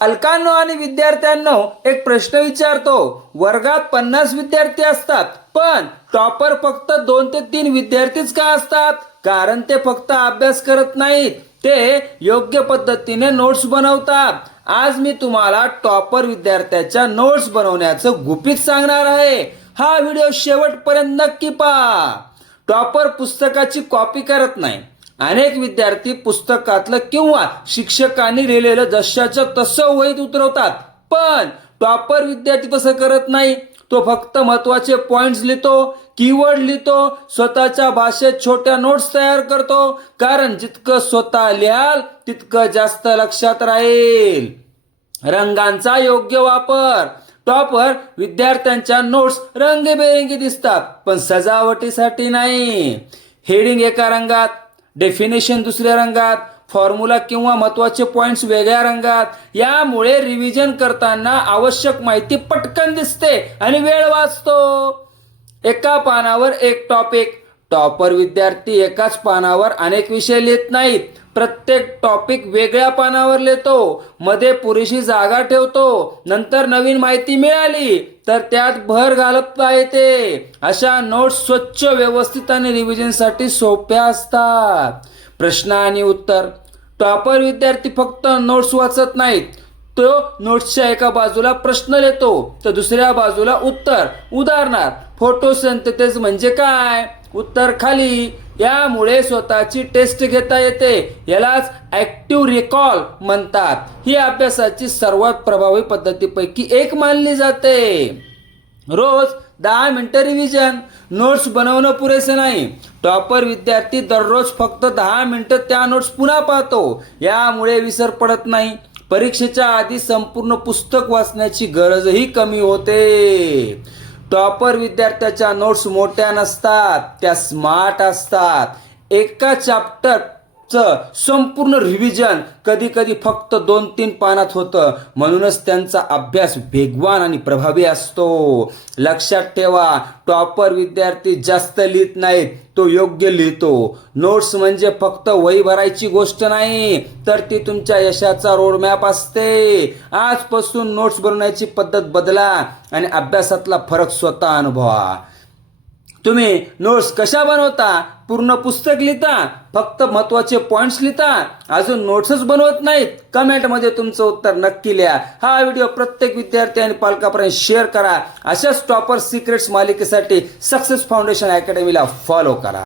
पालकांनो आणि विद्यार्थ्यांनो, एक प्रश्न विचारतो. वर्गात 50 विद्यार्थी असतात, पण टॉपर फक्त 2 ते 3 विद्यार्थीच का असतात? कारण ते फक्त अभ्यास करत नाहीत, ते योग्य पद्धतीने नोट्स बनवतात. आज मी तुम्हाला टॉपर विद्यार्थ्याच्या नोट्स बनवण्याचं गुपित सांगणार आहे. हा व्हिडिओ शेवटपर्यंत नक्की पहा. टॉपर पुस्तकाची कॉपी करत नाही. अनेक विद्यार्थी पुस्तकातलं किंवा शिक्षकांनी लिहिलेलं जशाच्या तसं वहीत उतरवतात, पण टॉपर विद्यार्थी तसं करत नाही. तो फक्त महत्वाचे पॉइंट्स लिहितो, कीवर्ड लिहितो, स्वतःच्या भाषेत छोट्या नोट्स तयार करतो. कारण जितकं स्वतः लिहाल तितकं जास्त लक्षात राहील. रंगांचा योग्य वापर. टॉपर विद्यार्थ्यांच्या नोट्स रंगीबेरंगी दिसतात, पण सजावटीसाठी नाही. हेडिंग एका रंगात, डेफिनेशन दुसऱ्या रंगात, फॉर्म्युला किंवा महत्वाचे पॉइंट्स वेगळ्या रंगात. यामुळे रिव्हिजन करताना आवश्यक माहिती पटकन दिसते आणि वेळ वाचतो. एका पानावर एक टॉपिक. टॉपर विद्यार्थी एकाच पानावर अनेक विषय लिहित नाहीत. प्रत्येक टॉपिक वेगळ्या पानावर लिहितो, मध्ये पुरेशी जागा ठेवतो. नंतर नवीन माहिती मिळाली तर त्यात भर घालता येते. अशा नोट्स स्वच्छ, व्यवस्थित आणि रिव्हिजनसाठी सोप्या असतात. प्रश्न आणि उत्तर. टॉपर विद्यार्थी फक्त नोट्स वाचत नाहीत, तो नोट्सच्या एका बाजूला प्रश्न लिहितो तर दुसऱ्या बाजूला उत्तर. उदाहरणार्थ, फोटोसिंथेसिस म्हणजे काय? उत्तर खाली. यामुळे स्वतःची टेस्ट घेता येते. यालाच ऍक्टिव्ह रिकॉल म्हणतात. ही अभ्यासाची सर्वात प्रभावी पद्धतीपैकी एक मानली जाते. रोज 10 मिनिटं रिव्हिजन. नोट्स बनवणं पुरेसे नाही. टॉपर विद्यार्थी दररोज फक्त 10 मिनिटं त्या नोट्स पुन्हा पाहतो. यामुळे विसर पडत नाही. परीक्षेच्या आधी संपूर्ण पुस्तक वाचण्याची गरजही कमी होते. टॉपर विद्यार्थ्याच्या नोट्स मोठ्या नसतात, त्या स्मार्ट असतात. एका चॅप्टरचं संपूर्ण रिव्हिजन कधी कधी फक्त 2-3 पानात होतं. म्हणूनच त्यांचा अभ्यास वेगवान आणि प्रभावी असतो. लक्षात ठेवा, टॉपर विद्यार्थी जास्त लिहित नाहीत, तो योग्य लिहितो. नोट्स म्हणजे फक्त वही भरायची गोष्ट नाही, तर ती तुमच्या यशाचा रोडमॅप असते. आजपासून नोट्स बनवण्याची पद्धत बदला आणि अभ्यासातला फरक स्वतः अनुभवा. तुम्ही नोट्स कशा बनवता? पूर्ण पुस्तक लिहिता? फक्त महत्वाचे पॉइंट्स लिहिता? अजून नोट्सच बनवत नाहीत? कमेंटमध्ये तुमचं उत्तर नक्की लिहा. हा व्हिडिओ प्रत्येक विद्यार्थी आणि पालकापर्यंत शेअर करा. अशाच टॉपर सिक्रेट्स मालिकेसाठी सक्सेस फाउंडेशन अकॅडमीला फॉलो करा.